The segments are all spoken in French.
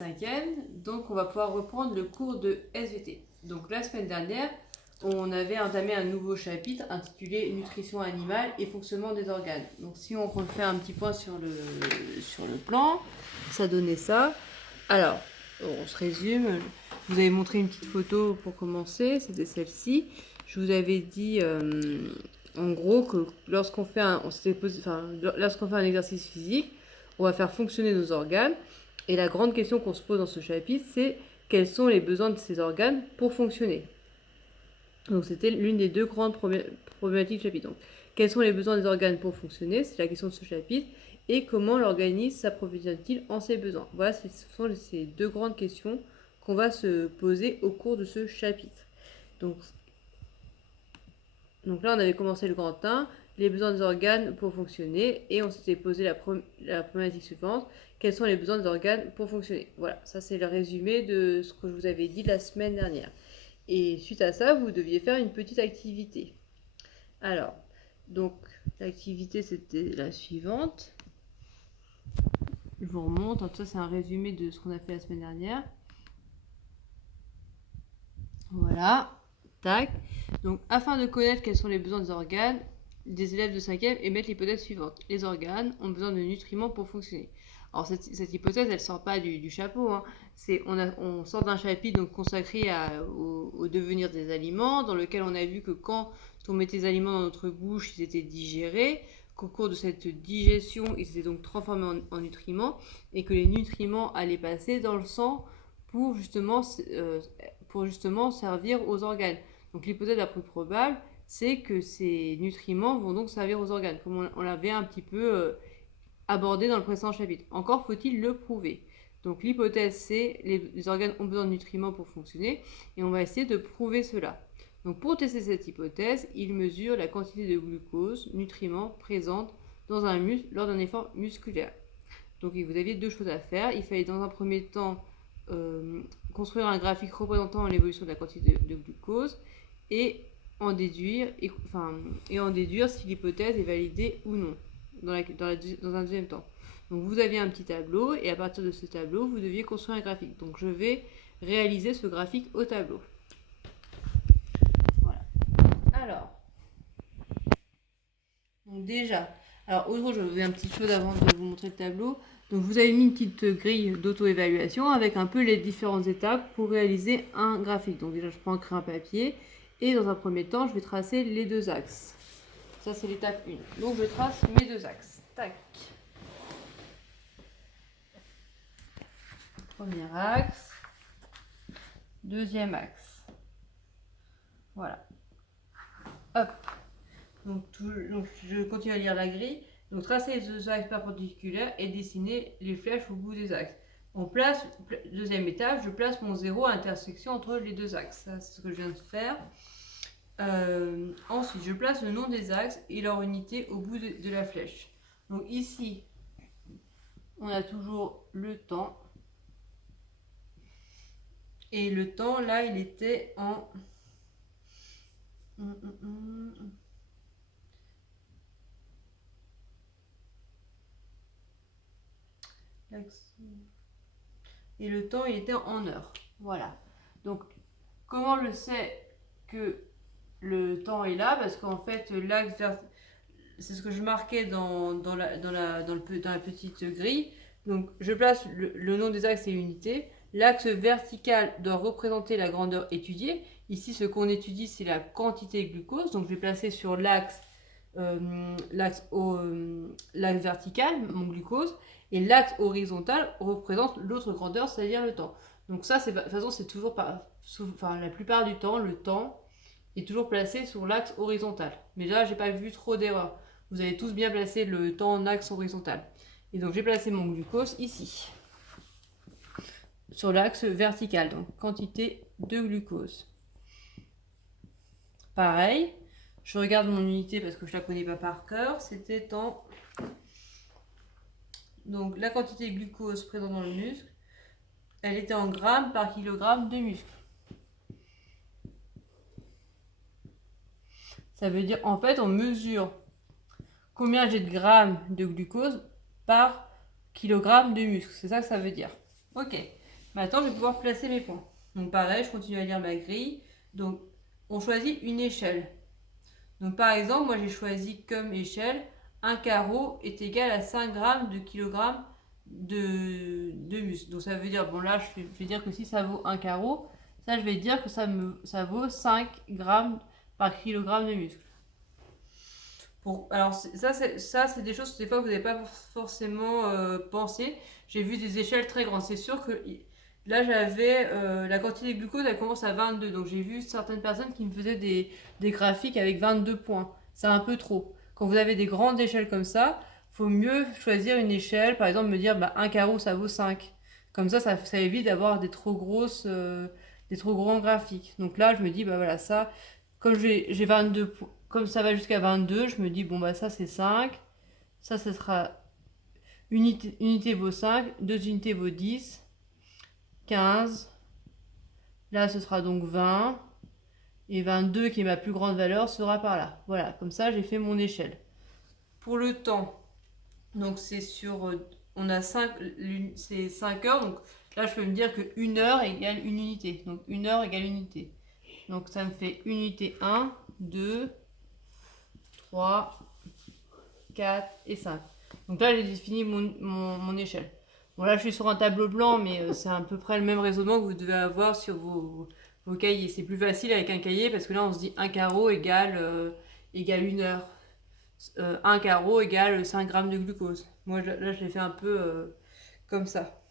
5e, donc on va pouvoir reprendre le cours de SVT. Donc la semaine dernière, on avait entamé un nouveau chapitre intitulé Nutrition animale et fonctionnement des organes. Donc si on refait un petit point sur le plan, ça donnait ça. Alors, on se résume. Je vous avais montré une petite photo pour commencer, c'était celle-ci. Je vous avais dit en gros que lorsqu'on fait lorsqu'on fait un exercice physique, on va faire fonctionner nos organes. Et la grande question qu'on se pose dans ce chapitre, c'est quels sont les besoins de ces organes pour fonctionner. Donc c'était l'une des deux grandes problématiques du chapitre. Donc, quels sont les besoins des organes pour fonctionner? C'est la question de ce chapitre. Et comment l'organisme s'approvisionne-t-il en ses besoins? Voilà, ce sont ces deux grandes questions qu'on va se poser au cours de ce chapitre. Donc là, on avait commencé le grand 1, les besoins des organes pour fonctionner, et on s'était posé la problématique suivante, quels sont les besoins des organes pour fonctionner? Voilà, ça c'est le résumé de ce que je vous avais dit la semaine dernière. Et suite à ça, vous deviez faire une petite activité. Alors, donc, l'activité c'était la suivante. Je vous remonte, tout ça c'est un résumé de ce qu'on a fait la semaine dernière. Voilà, tac. Donc, afin de connaître quels sont les besoins des organes, des élèves de 5e émettent l'hypothèse suivante. Les organes ont besoin de nutriments pour fonctionner. Alors, cette hypothèse, elle ne sort pas du chapeau. Hein. On sort d'un chapitre donc, consacré au devenir des aliments, dans lequel on a vu que quand on mettait des aliments dans notre bouche, ils étaient digérés, qu'au cours de cette digestion, ils étaient donc transformés en nutriments, et que les nutriments allaient passer dans le sang pour justement servir aux organes. Donc l'hypothèse la plus probable, c'est que ces nutriments vont donc servir aux organes, comme on l'avait un petit peu abordé dans le précédent chapitre. Encore faut-il le prouver. Donc l'hypothèse, c'est les organes ont besoin de nutriments pour fonctionner, et on va essayer de prouver cela. Donc pour tester cette hypothèse, il mesure la quantité de glucose, nutriments, présente dans un muscle lors d'un effort musculaire. Donc vous aviez deux choses à faire. Il fallait dans un premier temps construire un graphique représentant l'évolution de la quantité de glucose et en déduire si l'hypothèse est validée ou non dans un deuxième temps. Donc vous aviez un petit tableau et à partir de ce tableau, vous deviez construire un graphique. Donc je vais réaliser ce graphique au tableau. Voilà. Alors, donc déjà, aujourd'hui je vais vous dire une petite chose avant de vous montrer le tableau. Donc vous avez mis une petite grille d'auto-évaluation avec un peu les différentes étapes pour réaliser un graphique. Donc déjà je prends un crayon papier et dans un premier temps je vais tracer les deux axes. Ça c'est l'étape 1. Donc je trace mes deux axes. Tac. Premier axe. Deuxième axe. Voilà. Hop. Donc je continue à lire la grille. Donc tracer les deux axes perpendiculaires et dessiner les flèches au bout des axes. Deuxième étape, je place mon zéro à l'intersection entre les deux axes. Ça, c'est ce que je viens de faire. Ensuite, je place le nom des axes et leur unité au bout de la flèche. Donc ici, on a toujours le temps. Et le temps, là, il était en... Et le temps, il était en heures. Voilà. Donc, comment je sais que le temps est là? Parce qu'en fait, l'axe c'est ce que je marquais dans la petite grille. Donc, je place le nom des axes et unités. L'axe vertical doit représenter la grandeur étudiée. Ici, ce qu'on étudie, c'est la quantité de glucose. Donc, je vais placer sur l'axe vertical, mon glucose, et l'axe horizontal représente l'autre grandeur, c'est-à-dire le temps. Donc ça, de toute façon, c'est toujours la plupart du temps, le temps est toujours placé sur l'axe horizontal. Mais là, j'ai pas vu trop d'erreurs. Vous avez tous bien placé le temps en axe horizontal. Et donc, j'ai placé mon glucose ici, sur l'axe vertical, donc quantité de glucose. Pareil, je regarde mon unité parce que je ne la connais pas par cœur. C'était en... Donc, la quantité de glucose présente dans le muscle, elle était en grammes par kilogramme de muscle. Ça veut dire, en fait, on mesure combien j'ai de grammes de glucose par kilogramme de muscle. C'est ça que ça veut dire. Ok. Maintenant, je vais pouvoir placer mes points. Donc pareil, je continue à lire ma grille. Donc, on choisit une échelle. Donc par exemple, moi j'ai choisi comme échelle, un carreau est égal à 5 grammes de kilogramme de muscle. Donc ça veut dire, bon là je vais dire que si ça vaut un carreau, ça je vais dire que ça vaut 5 grammes par kilogramme de muscle. Alors ça c'est des choses que des fois vous n'avez pas forcément pensé. J'ai vu des échelles très grandes. C'est sûr que là j'avais la quantité de glucose, elle commence à 22. Donc j'ai vu certaines personnes qui me faisaient des graphiques avec 22 points. C'est un peu trop. Quand vous avez des grandes échelles comme ça, faut mieux choisir une échelle. Par exemple me dire bah, un carreau ça vaut 5. Comme ça évite d'avoir des trop grands graphiques. Donc là je me dis bah voilà ça, comme j'ai 22 points. Comme ça va jusqu'à 22, je me dis, bon, bah ça c'est 5. Ça, ce sera unité vaut 5. 2 unités vaut 10. 15. Là, ce sera donc 20. Et 22, qui est ma plus grande valeur, sera par là. Voilà, comme ça, j'ai fait mon échelle. Pour le temps, donc c'est sur... on a 5 heures. Donc là, je peux me dire que 1 heure égale une unité. Donc 1 heure égale une unité. Donc ça me fait unité 1, 2... 3, 4 et 5. Donc là, j'ai défini mon échelle. Bon, là, je suis sur un tableau blanc, mais c'est à peu près le même raisonnement que vous devez avoir sur vos cahiers. C'est plus facile avec un cahier parce que là, on se dit un carreau égale 1 heure. Un carreau égale 5 grammes de glucose. Moi, là, je l'ai fait un peu comme ça.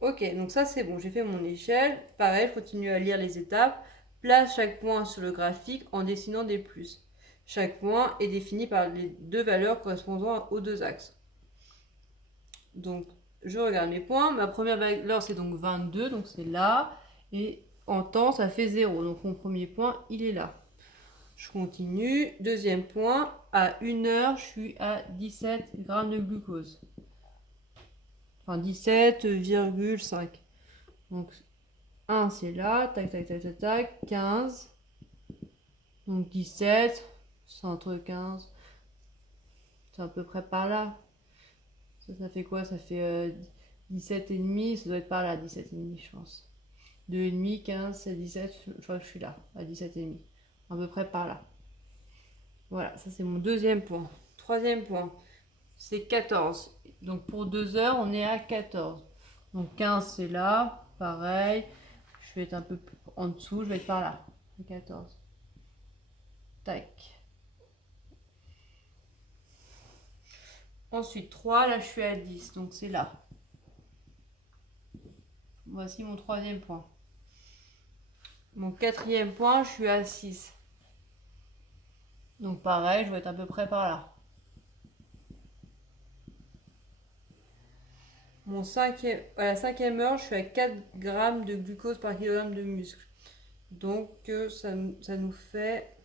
Ok, donc ça, c'est bon. J'ai fait mon échelle. Pareil, je continue à lire les étapes. Place chaque point sur le graphique en dessinant des plus. Chaque point est défini par les deux valeurs correspondant aux deux axes. Donc, je regarde mes points. Ma première valeur, c'est donc 22, donc c'est là. Et en temps, ça fait 0. Donc, mon premier point, il est là. Je continue. Deuxième point, à 1 heure, je suis à 17 grammes de glucose. Enfin, 17,5. Donc, 1, c'est là. Tac, tac, tac, tac, tac. 15. Donc, 17. C'est entre 15. C'est à peu près par là. Ça fait quoi? Ça fait 17,5. Ça doit être par là, 17,5, je pense. 2,5, 15, 16, 17. Je crois que je suis là, à 17,5. À peu près par là. Voilà, ça c'est mon deuxième point. Troisième point, c'est 14. Donc pour 2 heures, on est à 14. Donc 15, c'est là. Pareil. Je vais être un peu en dessous. Je vais être par là. 14. Tac. Ensuite, 3, là je suis à 10, donc c'est là. Voici mon troisième point. Mon quatrième point, je suis à 6. Donc pareil, je vais être à peu près par là. À la cinquième heure, je suis à 4 grammes de glucose par kilogramme de muscle. Donc ça nous fait...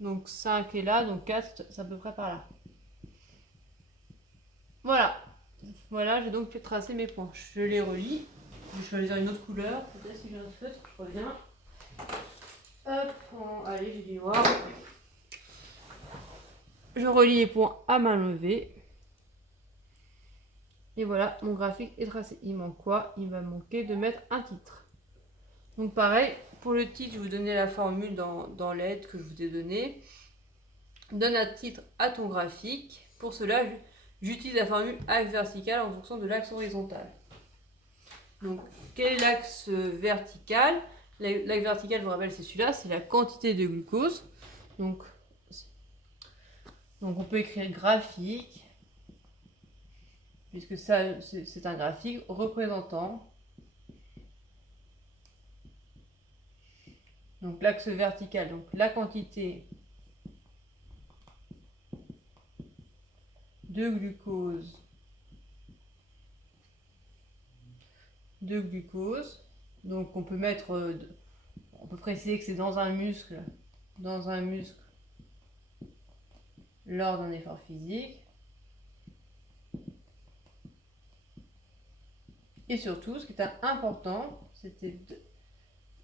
Donc 5 est là, donc 4, c'est à peu près par là. Voilà, j'ai donc tracé mes points. Je les relis. Je vais choisir une autre couleur. Peut-être si j'ai un feutre, je reviens. Hop, allez, j'ai du noir. Je relis les points à main levée. Et voilà, mon graphique est tracé. Il manque quoi? Il va manquer de mettre un titre. Donc pareil, pour le titre, je vais vous donner la formule dans l'aide que je vous ai donnée. Donne un titre à ton graphique. Pour cela, j'utilise la formule axe vertical en fonction de l'axe horizontal. Donc, quel est l'axe vertical? L'axe vertical, je vous rappelle, c'est celui-là, c'est la quantité de glucose. Donc on peut écrire graphique, puisque ça, c'est un graphique représentant donc l'axe vertical, donc la quantité de glucose Donc on peut préciser que c'est dans un muscle lors d'un effort physique. Et surtout, ce qui est important,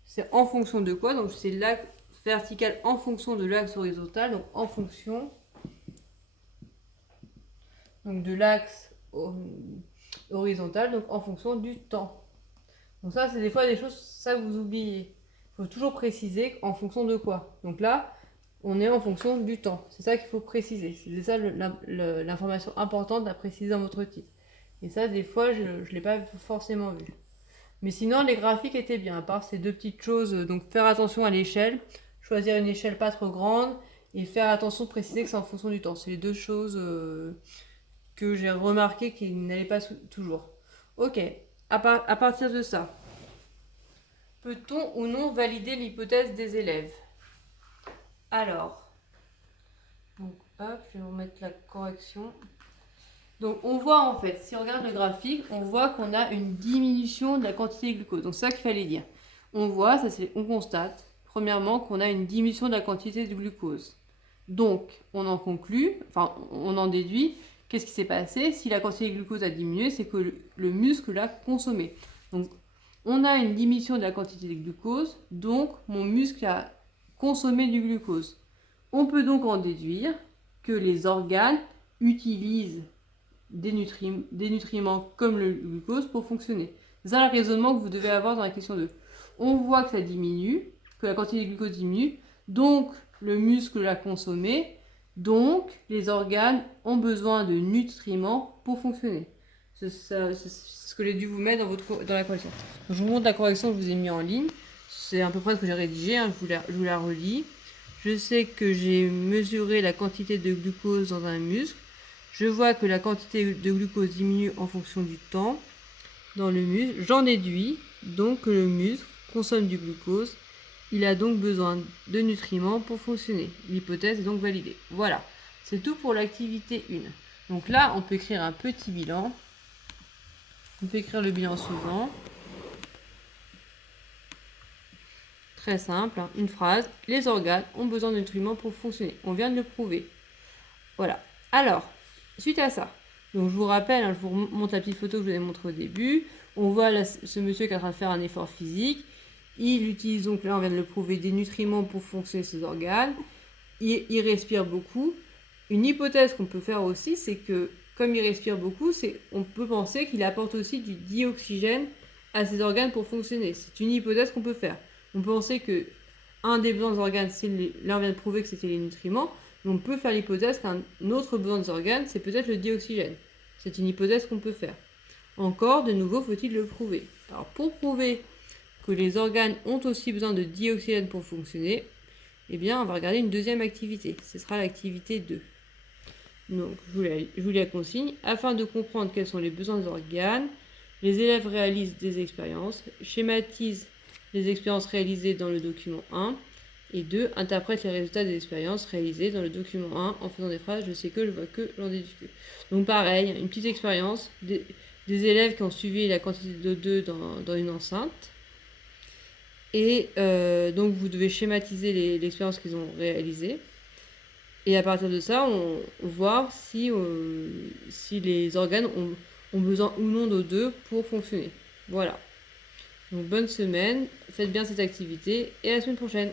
c'est en fonction de quoi? Donc c'est l'axe vertical en fonction de l'axe horizontal, donc en fonction donc de l'axe horizontale, donc en fonction du temps. Donc ça, c'est des fois des choses, ça que vous oubliez. Il faut toujours préciser en fonction de quoi. Donc là, on est en fonction du temps. C'est ça qu'il faut préciser. C'est ça l'information importante à préciser dans votre titre. Et ça, des fois, je ne l'ai pas forcément vu. Mais sinon, les graphiques étaient bien, à part ces deux petites choses. Donc faire attention à l'échelle, choisir une échelle pas trop grande, et faire attention de préciser que c'est en fonction du temps. C'est les deux choses que j'ai remarqué qui n'allaient pas toujours. Ok, à partir de ça, peut-on ou non valider l'hypothèse des élèves? Alors, donc hop, je vais vous mettre la correction. Donc on voit en fait, si on regarde le graphique, on voit qu'on a une diminution de la quantité de glucose. Donc c'est ça qu'il fallait dire. On voit, on constate, premièrement, qu'on a une diminution de la quantité de glucose. Donc on en conclut, enfin on en déduit, qu'est-ce qui s'est passé? Si la quantité de glucose a diminué, c'est que le muscle l'a consommé. Donc on a une diminution de la quantité de glucose, donc mon muscle a consommé du glucose. On peut donc en déduire que les organes utilisent des nutriments comme le glucose pour fonctionner. C'est ça le raisonnement que vous devez avoir dans la question 2. On voit que ça diminue, que la quantité de glucose diminue, donc le muscle l'a consommé, donc les organes ont besoin de nutriments pour fonctionner. C'est ce que j'ai dû vous mettre dans la correction. Donc, je vous montre la correction que je vous ai mis en ligne. C'est à peu près ce que j'ai rédigé, hein, je vous la relis. Je sais que j'ai mesuré la quantité de glucose dans un muscle. Je vois que la quantité de glucose diminue en fonction du temps dans le muscle. J'en déduis donc que le muscle consomme du glucose. Il a donc besoin de nutriments pour fonctionner. L'hypothèse est donc validée. Voilà, c'est tout pour l'activité 1. Donc là, on peut écrire un petit bilan. On peut écrire le bilan suivant. Très simple, hein, une phrase. Les organes ont besoin de nutriments pour fonctionner. On vient de le prouver. Voilà. Alors, suite à ça, donc je vous rappelle, hein, je vous montre la petite photo que je vous ai montrée au début. On voit là, ce monsieur qui est en train de faire un effort physique. Il utilise donc, là on vient de le prouver, des nutriments pour fonctionner ses organes. Il respire beaucoup. Une hypothèse qu'on peut faire aussi, c'est que comme il respire beaucoup, on peut penser qu'il apporte aussi du dioxygène à ses organes pour fonctionner. C'est une hypothèse qu'on peut faire. On peut penser que un des besoins des organes, là on vient de prouver que c'était les nutriments, mais on peut faire l'hypothèse qu'un autre besoin des organes, c'est peut-être le dioxygène. C'est une hypothèse qu'on peut faire. Encore, de nouveau, faut-il le prouver? Alors pour prouver que les organes ont aussi besoin de dioxygène pour fonctionner, eh bien on va regarder une deuxième activité. Ce sera l'activité 2. Donc je vous la consigne. Afin de comprendre quels sont les besoins des organes, les élèves réalisent des expériences, schématisent les expériences réalisées dans le document 1, et 2. Interprètent les résultats des expériences réalisées dans le document 1 en faisant des phrases je sais que, je vois que, j'en déduis que. Donc pareil, une petite expérience, des élèves qui ont suivi la quantité d'O2 dans une enceinte. Et donc vous devez schématiser l'expérience qu'ils ont réalisée. Et à partir de ça, on voir si les organes ont besoin ou non d'O2 pour fonctionner. Voilà. Donc bonne semaine, faites bien cette activité et à la semaine prochaine.